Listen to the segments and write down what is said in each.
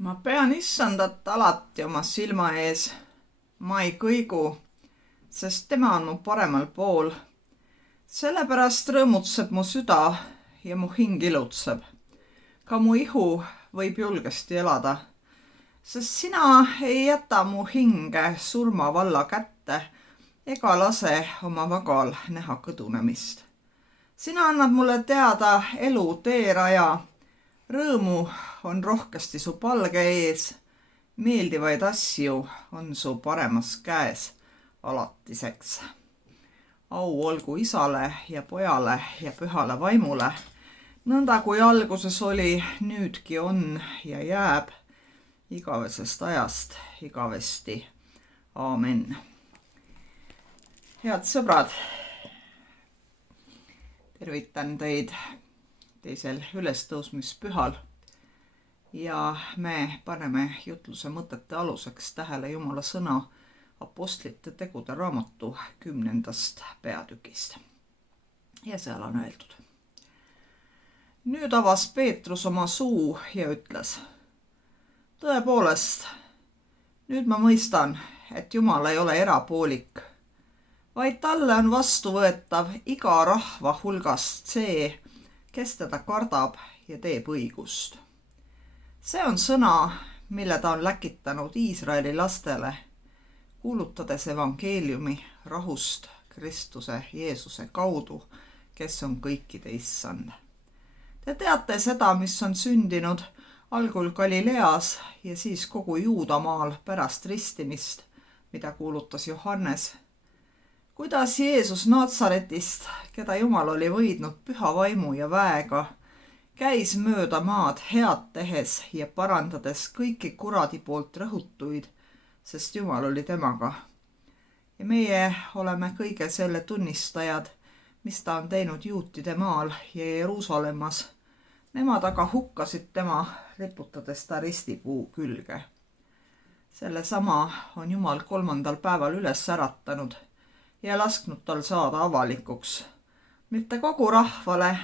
Ma pean issandat alati oma silma ees. Ma ei kõigu, sest tema on mu paremal pool. Sellepärast rõõmutseb mu süda ja mu hing ilutseb. Ka mu ihu võib julgesti elada, sest sina ei jäta mu hinge surmavalla kätte ega lase oma vagal näha kõdunemist. Sina annad mulle teada elu teeraja. Rõõmu on rohkesti su palge ees, meeldivaid asju on su paremas käes alatiseks. Au olgu Isale ja Pojale ja Pühale Vaimule, nõnda kui alguses oli, nüüdki on ja jääb, igavesest ajast igavesti. Aamen. Head sõbrad, tervitan teid teisel ülestõusmispühal ja me paneme jutluse mõtete aluseks tähele Jumala sõna Apostlite tegude raamatu 10. peatükist. Ja seal on öeldud. Nüüd avas Peetrus oma suu ja ütles: Tõepoolest, nüüd ma mõistan, et Jumal ei ole erapoolik, vaid talle on vastuvõetav iga rahva hulgast see, kes teda kardab ja teeb õigust. See on sõna, mille ta on läkitanud Iisraeli lastele, kuulutades evangeeliumi rahust Kristuse Jeesuse kaudu, kes on kõikide issand. Te teate seda, mis on sündinud algul Galileas ja siis kogu Juudamaal pärast ristimist, mida kuulutas Johannes. Kuidas Jeesus Natsaretist, keda Jumal oli võidnud püha vaimu ja väega, käis mööda maad head tehes ja parandades kõiki kuradi poolt rõhutuid, sest Jumal oli temaga. Ja meie oleme kõige selle tunnistajad, mis ta on teinud juutide maal ja Jeruusalemmas. Nemad aga hukkasid tema, riputades ta ristipuu külge. Selle sama on Jumal 3. päeval üles äratanud ja lasknud tal saada avalikuks, mitte kogu rahvale,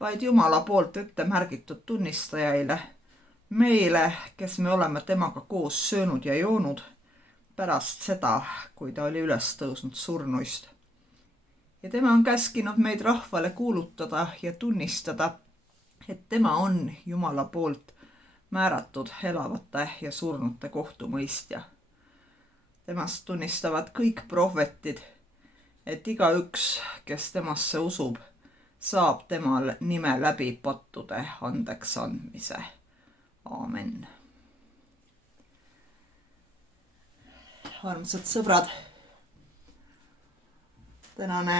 vaid Jumala poolt ette märgitud tunnistajaile, meile, kes me oleme temaga koos söönud ja joonud pärast seda, kui ta oli üles tõusnud surnuist. Ja tema on käskinud meid rahvale kuulutada ja tunnistada, et tema on Jumala poolt määratud elavate ja surnute kohtumõistja. Temast tunnistavad kõik prohvetid, et igaüks, kes temasse usub, saab temal nime läbi pattude andeks andmise. Aamen. Armsad sõbrad, tänane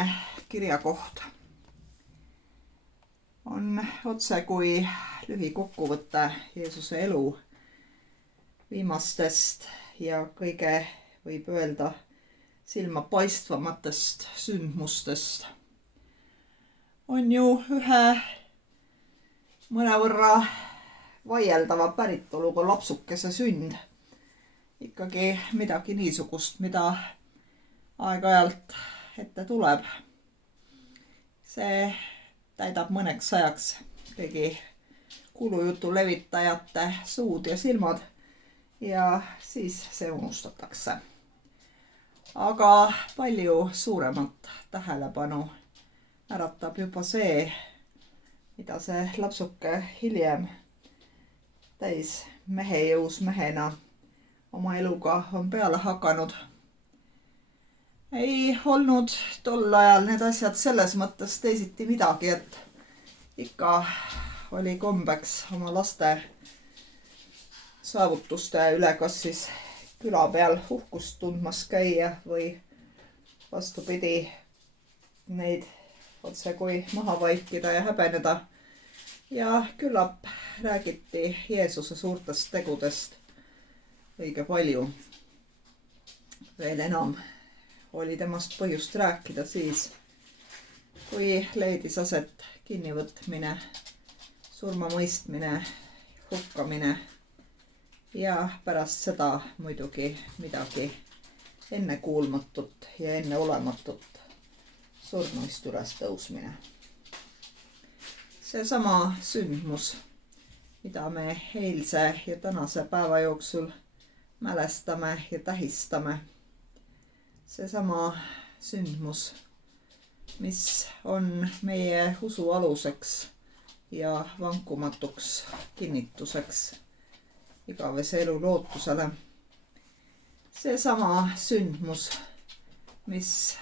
kirjakoht on otse kui lühikokkuvõte Jeesuse elu viimastest ja kõige, võib öelda, silmapaistvamatest sündmustest. On ju ühe mõnevõrra vaieldava päritoluga lapsukese sünd. Ikkagi midagi niisugust, mida aeg-ajalt ette tuleb. See täidab mõneks ajaks kõigi kuulujutu levitajate suud ja silmad ja siis see unustatakse. Aga palju suuremat tähelepanu äratab juba see, mida see lapsuke hiljem täis mehejõus mehena oma eluga on peale hakanud. Ei olnud tol ajal need asjad selles mõttes teisiti midagi, et ikka oli kombeks oma laste saavutuste üle kas siis küla peal uhkust tundmas käia või vastupidi neid otse kui maha vaikida ja häbeneda. Ja küllap räägiti Jeesuse suurtest tegudest õige palju. Veel enam oli temast põhjust rääkida siis, kui leidis aset kinnivõtmine, surmamõistmine, hukkamine ja pärast seda muidugi midagi ennekuulmatut ja enneolematut, surnuist üles tõusmine. Seesama sündmus mida me eilse ja tänase päeva jooksul mälestame ja tähistame. Seesama sündmus, mis on meie usu aluseks ja vankumatuks kinnituseks igavese elu lootusele. Seesama sündmus, mis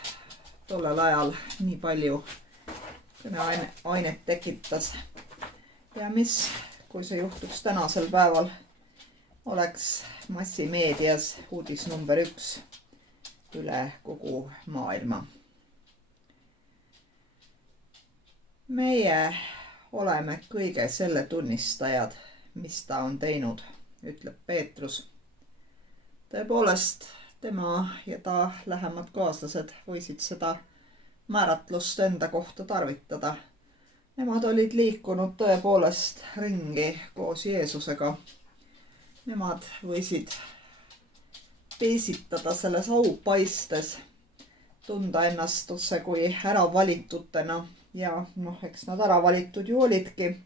tollel ajal nii palju kõneainet tekitas ja mis, kui see juhtuks tänasel päeval, oleks massimeedias uudis number 1 üle kogu maailma. Meie oleme kõige selle tunnistajad, mis ta on teinud, ütleb Peetrus. Tõepoolest, tema ja ta lähemad kaaslased võisid seda määratlust enda kohta tarvitada. Nemad olid liikunud tõepoolest ringi koos Jeesusega. Nemad võisid peesitada selles aupaistes, tunda ennast otse kui äravalitutena ja eks nad äravalitud ju olidki.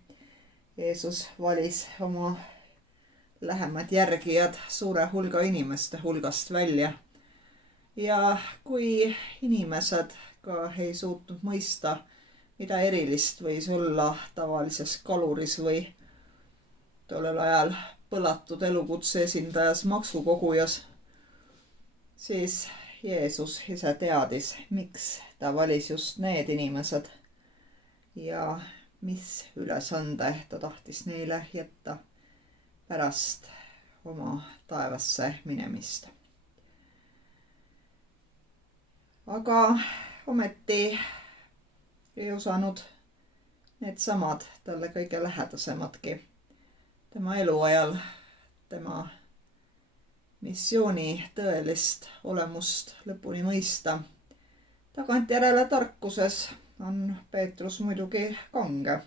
Jeesus valis oma lähemad järgijad suure hulga inimeste hulgast välja. Ja kui inimesed ka ei suutnud mõista, mida erilist võis olla tavalises kaluris või tollel ajal põlatud elukutse esindajas maksukogujas, siis Jeesus ise teadis, miks ta valis just need inimesed ja mis ülesande ta tahtis neile jätta pärast oma taevasse minemist. Aga ometi ei osanud needsamad talle kõige lähedasemadki tema eluajal tema missiooni tõelist olemust lõpuni mõista. Tagantjärele tarkuses on Peetrus muidugi kange.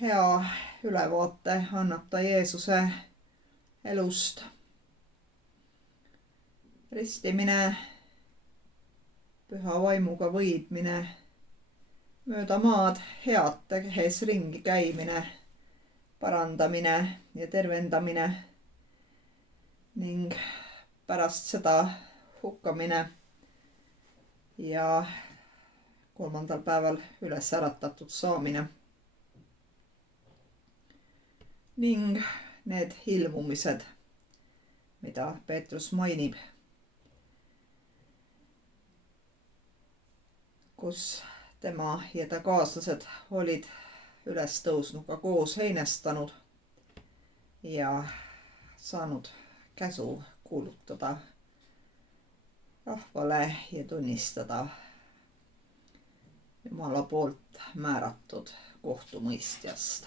Hea ülevaate annab ta Jeesuse elust. Ristimine, püha vaimuga võidmine, mööda maad head tehes ringi käimine, parandamine ja tervendamine ning pärast seda hukkamine ja 3. päeval üles äratatud saamine. Ning need ilmumised, mida Peetrus mainib, kus tema ja ta kaaslased olid üles tõusnuga koos heinestanud ja saanud käsu kuulutada rahvale ja tunnistada Jumala poolt määratud kohtumõistjast.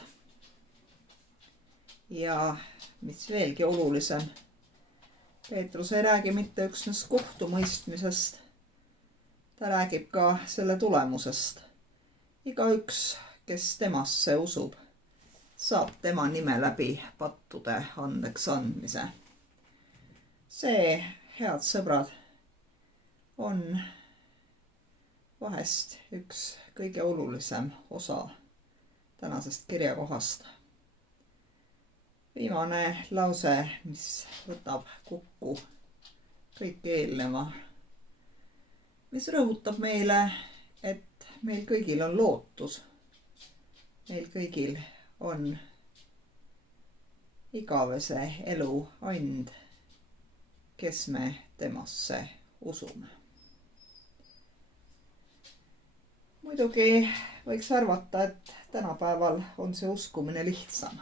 Ja mis veelgi olulisem, Peetrus ei räägi mitte üksnes kohtumõistmisest, ta räägib ka selle tulemusest. Igaüks, kes temasse usub, saab tema nime läbi pattude andeks andmise. See, head sõbrad, on vahest üks kõige olulisem osa tänasest kirjakohast. Viimane lause, mis võtab kokku kõik eelneva, mis rõhutab meile, et meil kõigil on lootus. Meil kõigil on igavese elu and, kes me temasse usume. Muidugi võiks arvata, et tänapäeval on see uskumine lihtsam.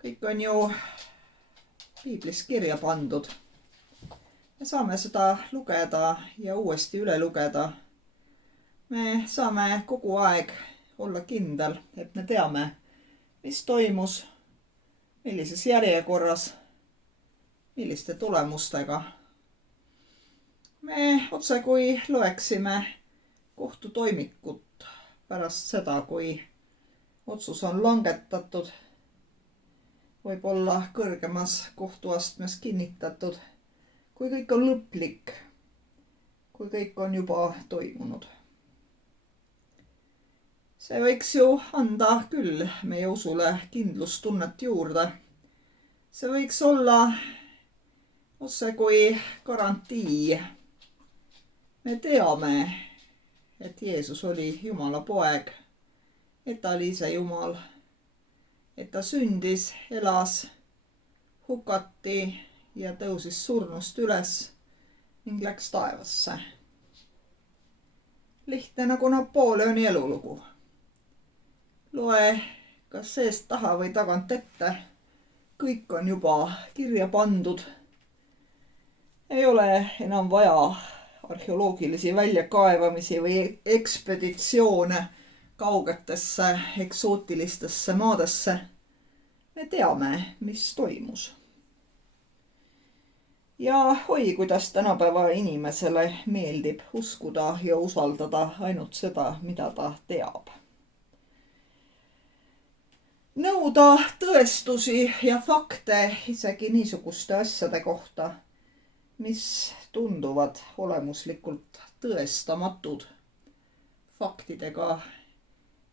Kõik on ju piiblis kirja pandud. Me saame seda lugeda ja uuesti üle lugeda. Me saame kogu aeg olla kindel, et me teame, mis toimus, millises järjekorras, milliste tulemustega. Me otse kui loeksime kohtutoimikut pärast seda, kui otsus on langetatud, võib-olla kõrgemas kohtuastmes kinnitatud, kui kõik on lõplik, kui kõik on juba toimunud. See võiks ju anda küll meie usule kindlustunnet juurde. See võiks olla otse kui garantii. Me teame, et Jeesus oli Jumala poeg, et ta oli ise Jumal, et ta sündis, elas, hukati ja tõusis surnust üles ning läks taevasse. Lihtne nagu Napoleoni elulugu. Loe kas seest taha või tagant ette, kõik on juba kirja pandud. Ei ole enam vaja arheoloogilisi väljakaevamisi või ekspeditsioone kaugetesse eksootilistesse maadesse. Me teame, mis toimus. Ja oi, kuidas tänapäeva inimesele meeldib uskuda ja usaldada ainult seda, mida ta teab. Nõuda tõestusi ja fakte isegi niisuguste asjade kohta, mis tunduvad olemuslikult tõestamatud, faktidega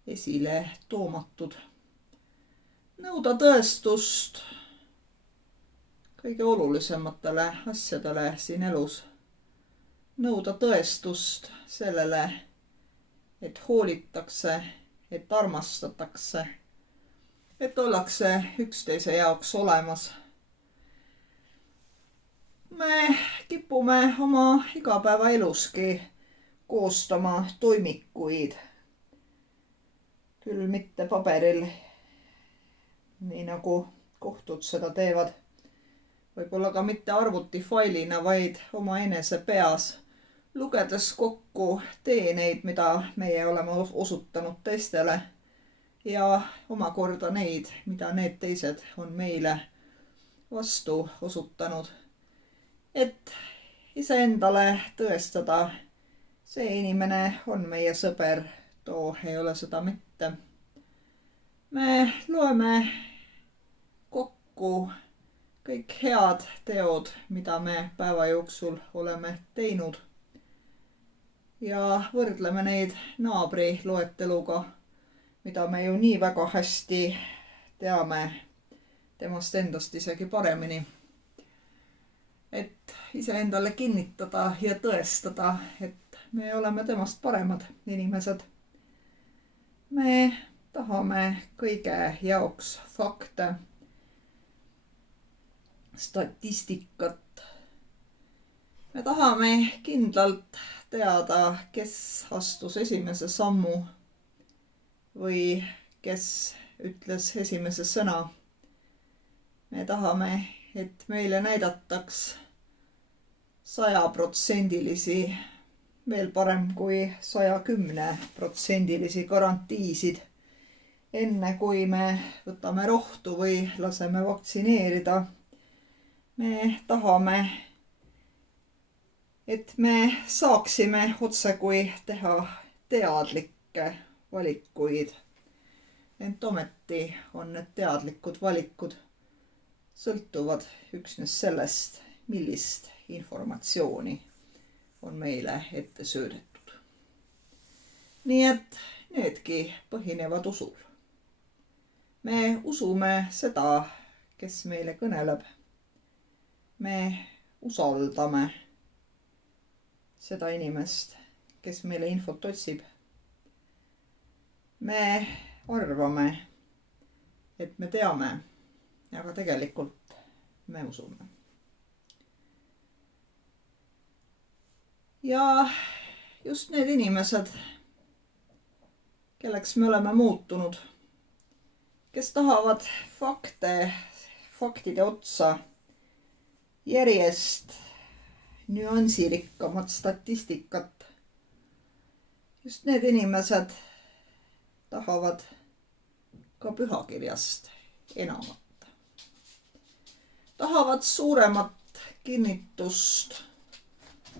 esile toomatud. Nõuda tõestust kõige olulisematele asjadele siin elus. Nõuda tõestust sellele, et hoolitakse, et armastatakse, et ollakse üksteise jaoks olemas. Me kipume oma igapäevaeluski koostama toimikuid. Küll mitte paberil, nii nagu kohtud seda teevad. Võib-olla ka mitte arvutifailina, vaid oma enese peas, lugedes kokku teeneid, mida meie oleme osutanud teistele ja omakorda neid, mida need teised on meile vastu osutanud. Et iseendale tõestada, see inimene on meie sõber, too ei ole seda mitte. Me loeme kokku kõik head teod, mida me päeva jooksul oleme teinud ja võrdleme neid naabri loeteluga, mida me ju nii väga hästi teame temast endast isegi paremini. Et iseendale kinnitada ja tõestada, et me oleme temast paremad inimesed. Me tahame kõige jaoks fakte, statistikat. Me tahame kindlalt teada, kes astus esimese sammu või kes ütles esimese sõna. Me tahame, et meile näidataks 100%, veel parem kui 110% garantiisid, enne kui me võtame rohtu või laseme vaktsineerida. Me tahame, et me saaksime otsekui teha teadlikke valikuid. Ent ometi on need teadlikud valikud sõltuvad üksnes sellest, millist informatsiooni on meile ette söödetud. Nii et needki põhinevad usul. Me usume seda, kes meile kõneleb. Me usaldame seda inimest, kes meile infot otsib. Me arvame, et me teame, aga tegelikult me usume. Ja just need inimesed, kelleks me oleme muutunud, kes tahavad faktide otsa järjest nüansirikkamat statistikat. Just need inimesed tahavad ka pühakirjast enamat. Tahavad suuremat kinnitust.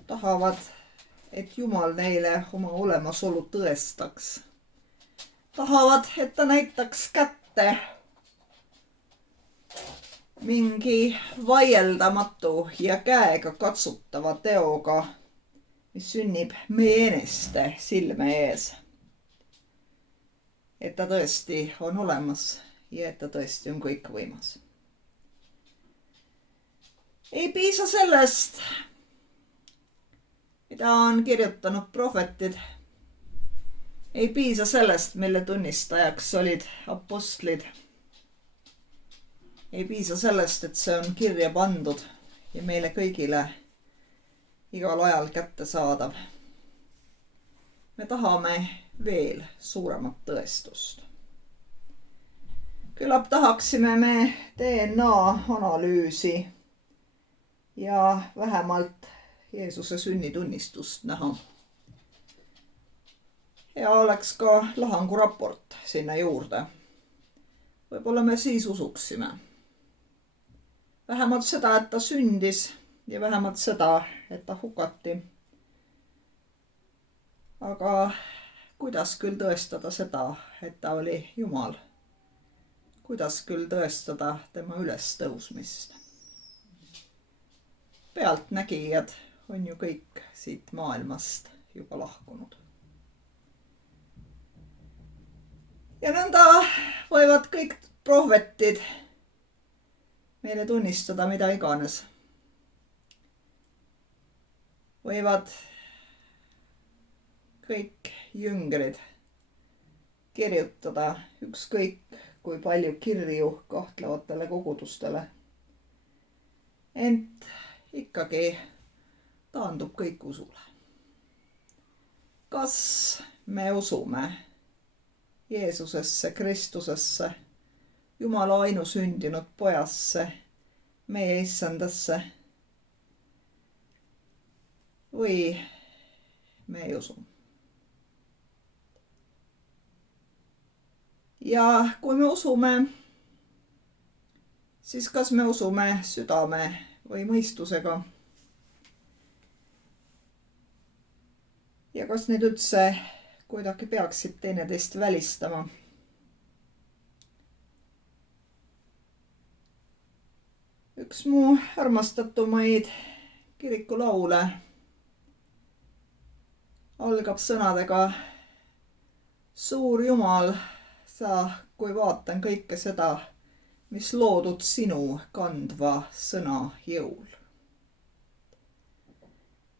Tahavad, et Jumal neile oma olemasolu tõestaks. Tahavad, et ta näitaks kätte mingi vaieldamatu ja käega katsutava teoga, mis sünnib meie eneste silme ees. et ta tõesti on olemas ja et ta tõesti on kõikvõimas. Ei piisa sellest, mida on kirjutanud prohvetid. Ei piisa sellest, mille tunnistajaks olid apostlid. Ei piisa sellest, et see on kirja pandud ja meile kõigile igal ajal kättesaadav. Me tahame veel suuremat tõestust. Küllap tahaksime me DNA analüüsi ja vähemalt Jeesuse sünnitunnistust näha. Ja oleks ka lahanguraport sinna juurde. Võib-olla me siis usuksime. Vähemalt seda, et ta sündis ja vähemalt seda, et ta hukati. Aga kuidas küll tõestada seda, et ta oli Jumal? Kuidas küll tõestada tema ülestõusmist? Pealtnägijad on ju kõik siit maailmast juba lahkunud. Ja nõnda võivad kõik prohvetid meile tunnistada mida iganes. Võivad kõik jüngrid kirjutada ükskõik kui palju kirju kahtlevatele kogudustele. Ent ikkagi taandub kõik usule. Kas me usume Jeesusesse, Kristusesse, Jumala ainusündinud pojasse, meie issandasse või me ei usu? Ja kui me usume, siis kas me usume südame või mõistusega? Ja kas need üldse kuidagi peaksid teineteist välistama? Üks mu armastatumaid kirikulaule algab sõnadega: suur Jumal, sa, kui vaatan kõike seda, mis loodud sinu kandva sõna jõul.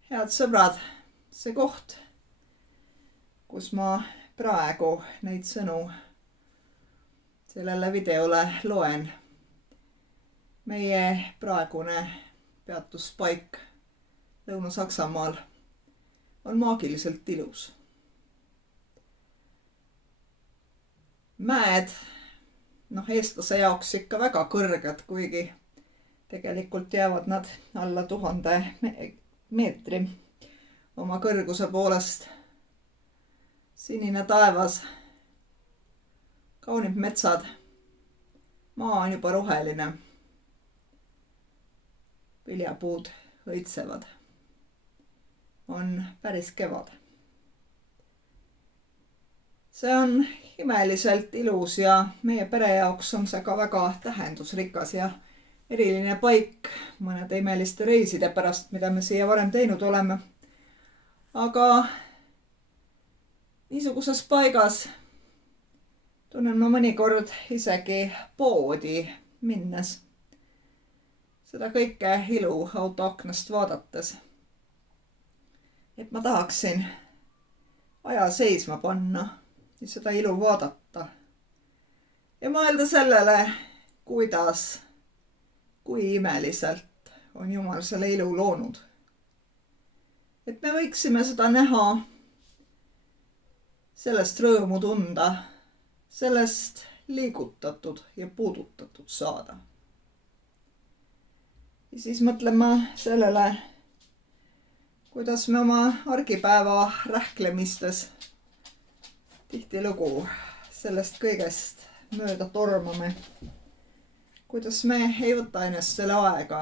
Head sõbrad, see koht, kus ma praegu neid sõnu sellele videole loen, meie praegune peatuspaik Lõuna-Saksamaal, on maagiliselt ilus. Mäed, eestlase jaoks ikka väga kõrged, kuigi tegelikult jäävad nad alla 1000 meetri oma kõrguse poolest. Sinine taevas, kaunid metsad, maa on juba roheline. Viljapuud õitsevad. On päris kevad. See on imeliselt ilus ja meie pere jaoks on see ka väga tähendusrikas ja eriline paik mõnede imeliste reiside pärast, mida me siia varem teinud oleme. Aga niisuguses paigas tunnen ma mõnikord isegi poodi minnes seda kõike ilu autoaknast vaadates. Et ma tahaksin aja seisma panna ja seda ilu vaadata ja mõelda sellele, kui imeliselt on Jumal selle ilu loonud. Et me võiksime seda näha, sellest rõõmu tunda, sellest liigutatud ja puudutatud saada. Ja siis mõtlema sellele, kuidas me oma argipäeva rähklemistes tihtilugu sellest kõigest mööda tormame. Kuidas me ei võta ennastele aega,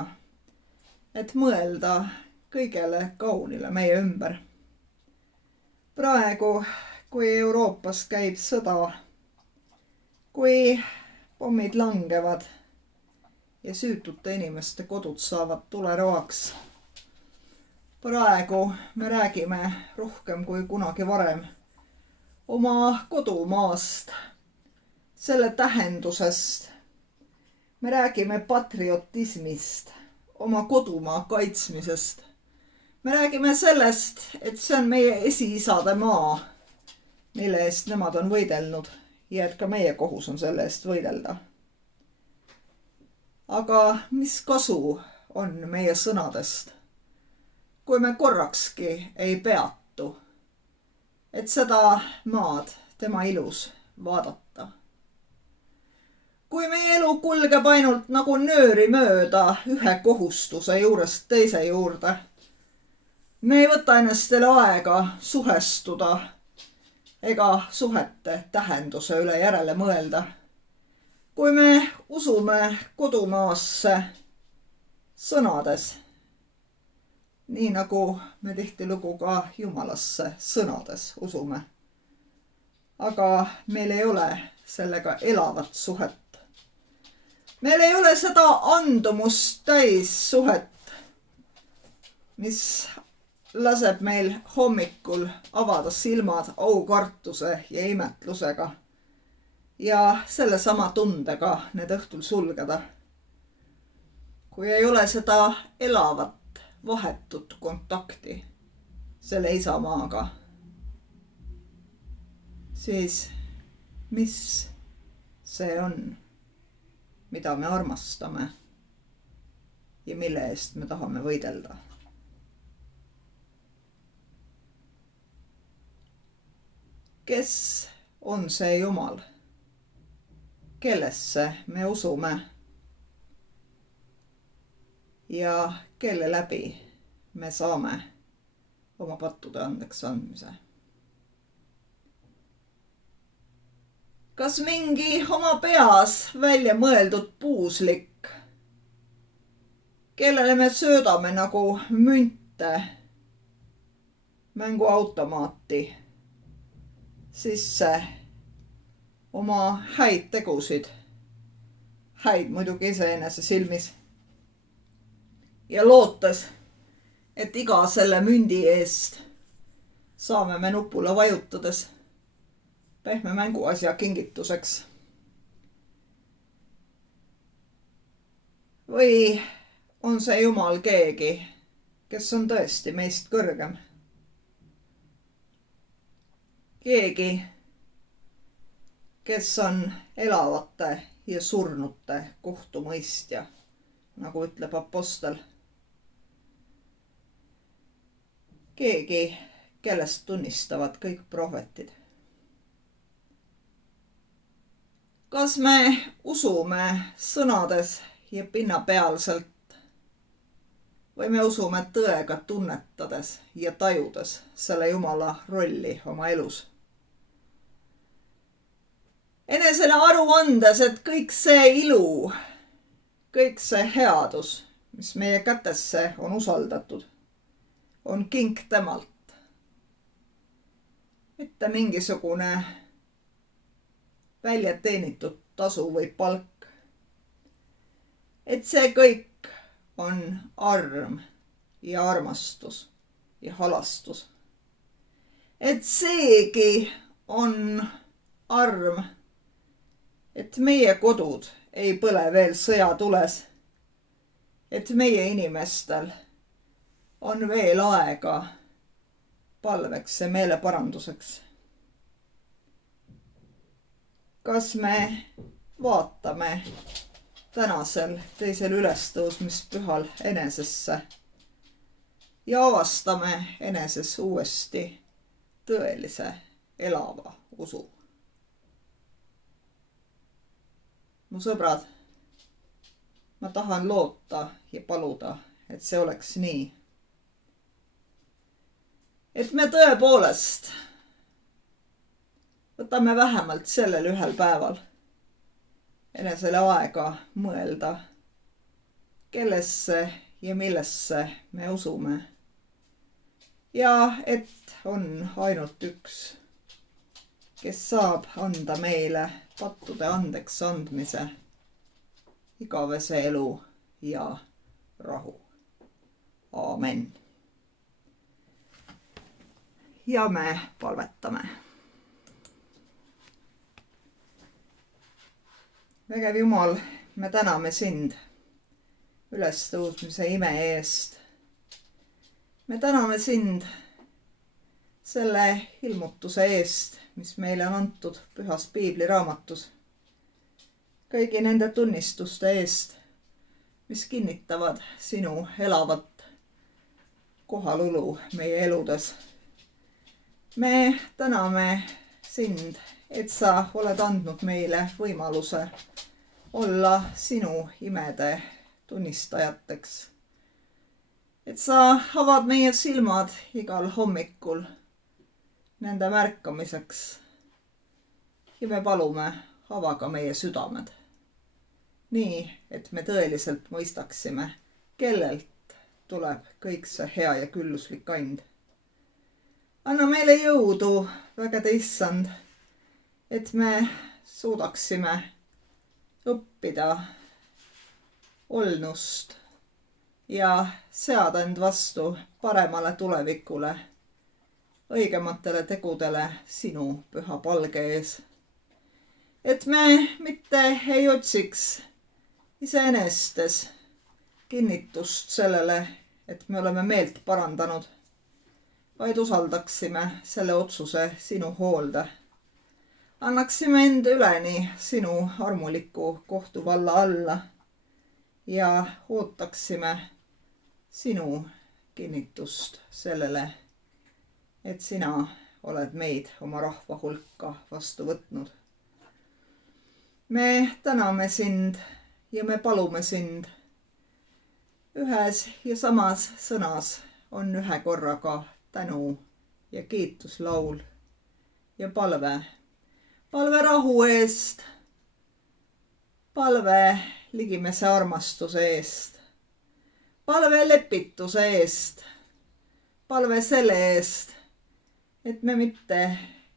et mõelda kõigele kaunile meie ümber. Praegu, kui Euroopas käib sõda, kui pommid langevad ja süütute inimeste kodud saavad tuleroaks. Praegu me räägime rohkem kui kunagi varem oma kodumaast selle tähendusest. Me räägime patriotismist, oma kodumaa kaitsmisest. Me räägime sellest, et see on meie esiisade maa, mille eest nemad on võidelnud ja et ka meie kohus on selle eest võidelda. Aga mis kasu on meie sõnadest, kui me korrakski ei peatu, et seda maad, tema ilus vaadata? Kui meie elu kulgeb ainult nagu nööri mööda ühe kohustuse juurest teise juurde, me ei võta ennastele aega suhestuda ega suhete tähenduse üle järele mõelda. Kui me usume kodumaasse sõnades, nii nagu me tihtilugu ka Jumalasse sõnades usume, aga meil ei ole sellega elavat suhet. Meil ei ole seda andumust täis suhet, mis laseb meil hommikul avada silmad aukartuse ja imetlusega ja sellesama tundega need õhtul sulgeda. Kui ei ole seda elavat, vahetut kontakti selle isamaaga, siis mis see on, mida me armastame ja mille eest me tahame võidelda? Kes on see Jumal, kellesse me usume ja kelle läbi me saame oma pattude andeks andmise? Kas mingi oma peas välja mõeldud puuslik, kellele me söödame nagu münte mänguautomaati sisse oma häid tegusid, häid muidugi iseenese silmis, ja lootes, et iga selle mündi eest saame me nupule vajutades pehme mänguasja kingituseks? Või on see Jumal keegi, kes on tõesti meist kõrgem? Keegi, kes on elavate ja surnute kohtumõistja, nagu ütleb apostel. Keegi, kellest tunnistavad kõik prohvetid. Kas me usume sõnades ja pinnapealselt või me usume tõega tunnetades ja tajudes selle Jumala rolli oma elus? Enesele aru andes, et kõik see ilu, kõik see headus, mis meie kätesse on usaldatud, on kink temalt. Mitte mingisugune välja teenitud tasu või palk. Et see kõik on arm ja armastus ja halastus. Et seegi on arm, et meie kodud ei põle veel sõjatules, et meie inimestel on veel aega palveks ja meeleparanduseks. Kas me vaatame tänasel teisel ülestõusmispühal enesesse ja avastame eneses uuesti tõelise elava usu? Mu sõbrad, ma tahan loota ja paluda, et see oleks nii. Et me tõepoolest võtame vähemalt sellel ühel päeval enesele aega mõelda, kellesse ja millesse me usume. Ja et on ainult üks, kes saab anda meile pattude andeks andmise, igavese elu ja rahu. Aamen. Ja me palvetame. Vägev Jumal, me täname sind ülestõusmise ime eest. Me täname sind selle ilmutuse eest, mis meile on antud pühas piibliraamatus. Kõigi nende tunnistuste eest, mis kinnitavad sinu elavat kohalolu meie eludes. Me täname sind, et sa oled andnud meile võimaluse olla sinu imede tunnistajateks. Et sa avad meie silmad igal hommikul nende märkamiseks. Ja me palume, ava ka meie südamed. Nii, et me tõeliselt mõistaksime, kellelt tuleb kõik see hea ja külluslik and. Anna meile jõudu, vägede issand, et me suudaksime õppida olnust ja seada end vastu paremale tulevikule, õigematele tegudele sinu püha palge ees. Et me mitte ei otsiks iseenestes kinnitust sellele, et me oleme meelt parandanud, vaid usaldaksime selle otsuse sinu hoolde. Annaksime end üleni sinu armuliku kohtuvalla alla ja ootaksime sinu kinnitust sellele, et sina oled meid oma rahva hulka vastu võtnud. Me täname sind ja me palume sind. Ühes ja samas sõnas on ühe korraga tänu ja kiituslaul ja palve. Palve rahu eest, palve ligimese armastuse eest, palve lepituse eest, palve selle eest, et me mitte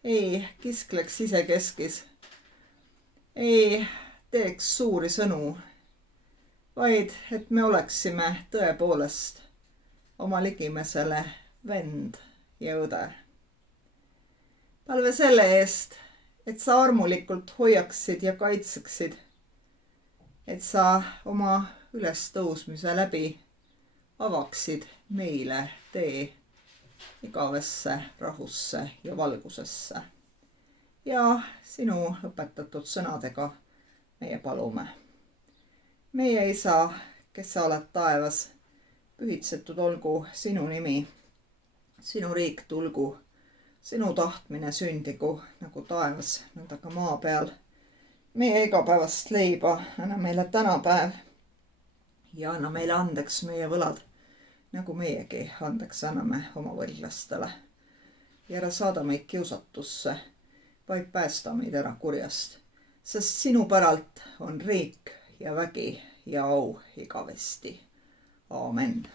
ei kiskleks isekeskis, ei teeks suuri sõnu, vaid et me oleksime tõepoolest oma ligimesele vend ja õde. Palve selle eest, et sa armulikult hoiaksid ja kaitseksid, et sa oma ülestõusmise läbi avaksid meile tee igavesse rahusse ja valgusesse. Ja sinu õpetatud sõnadega meie palume. Meie isa, kes sa oled taevas, pühitsetud olgu sinu nimi, sinu riik tulgu, sinu tahtmine sündigu nagu taevas, nõnda ka maa peal. Meie igapäevast leiba anna meile tänapäev ja anna meile andeks meie võlad, nagu meiegi andeks anname oma võlglastele. Ja ära saada meid kiusatusse, vaid päästa meid ära kurjast, sest sinu päralt on riik ja vägi ja au igavesti. Aamen.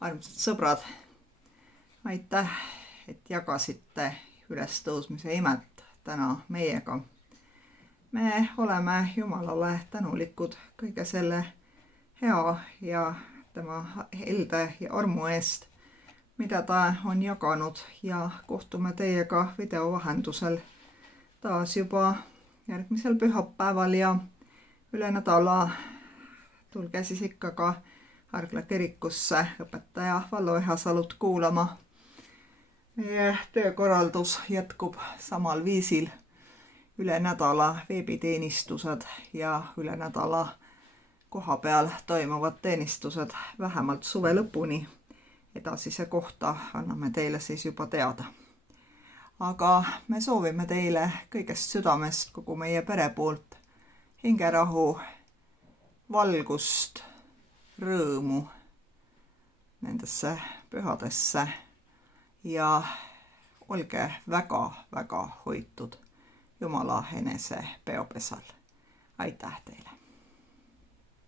Armsad sõbrad, aitäh, et jagasite ülestõusmise imet täna meiega. Me oleme Jumalale tänulikud kõige selle hea ja tema elde ja armu eest, mida ta on jaganud ja kohtume teiega video vahendusel taas juba järgmisel pühapäeval ja üle nädala tulge siis ikka ka Hargla kirikusse õpetaja Vallo Ehasalut kuulama. Meie töökorraldus jätkub samal viisil. Üle nädala veebiteenistused ja üle nädala koha peal toimuvad teenistused vähemalt suve lõpuni. Edasise kohta anname teile siis juba teada. Aga me soovime teile kõigest südamest kogu meie pere poolt hingerahu, valgust, rõõmu nendesse pühadesse ja olge väga-väga hoitud Jumala enese peopesal. Aitäh teile!